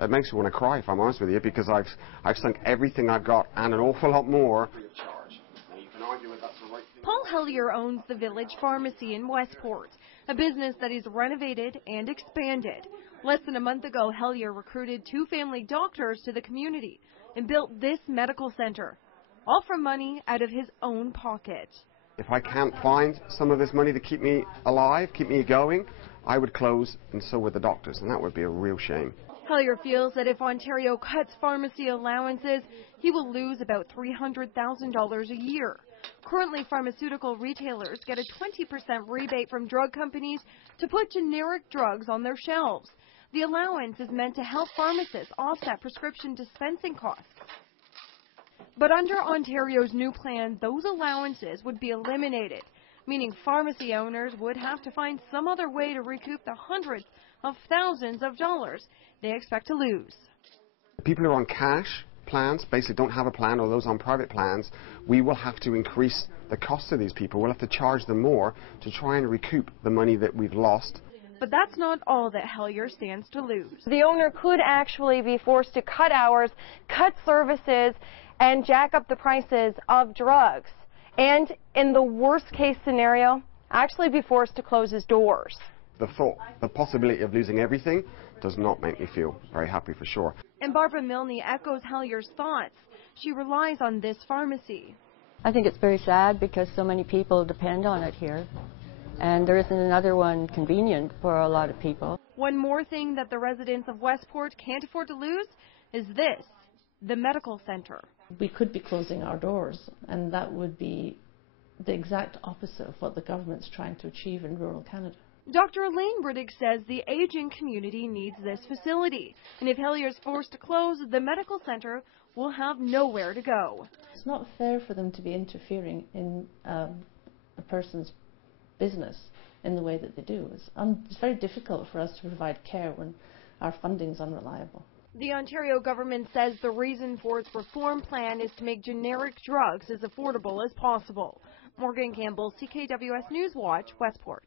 It makes me want to cry, if I'm honest with you, because I've sunk everything I've got and an awful lot more. Paul Hellier owns the Village Pharmacy in Westport, a business that he's renovated and expanded. Less than a month ago, Hellier recruited 2 family doctors to the community and built this medical center, all from money out of his own pocket. If I can't find some of this money to keep me alive, keep me going, I would close, and so would the doctors, and that would be a real shame. Hellier feels that if Ontario cuts pharmacy allowances, he will lose about $300,000 a year. Currently, pharmaceutical retailers get a 20% rebate from drug companies to put generic drugs on their shelves. The allowance is meant to help pharmacists offset prescription dispensing costs. But under Ontario's new plan, those allowances would be eliminated, meaning pharmacy owners would have to find some other way to recoup the hundreds of thousands of dollars they expect to lose. People who are on cash plans basically don't have a plan, or those on private plans, we will have to increase the cost of these people. We'll have to charge them more to try and recoup the money that we've lost. But that's not all that Hellier stands to lose. The owner could actually be forced to cut hours, cut services, and jack up the prices of drugs. And in the worst case scenario, actually be forced to close his doors. The thought, the possibility of losing everything does not make me feel very happy, for sure. And Barbara Milne echoes Hellier's thoughts. She relies on this pharmacy. I think it's very sad because so many people depend on it here. And there isn't another one convenient for a lot of people. One more thing that the residents of Westport can't afford to lose is this, the medical center. We could be closing our doors, and that would be the exact opposite of what the government's trying to achieve in rural Canada. Dr. Elaine Riddick says the aging community needs this facility, and if Hellier's forced to close, the medical center will have nowhere to go. It's not fair for them to be interfering in a person's business in the way that they do. It's very difficult for us to provide care when our funding is unreliable. The Ontario government says the reason for its reform plan is to make generic drugs as affordable as possible. Morgan Campbell, CKWS News Watch, Westport.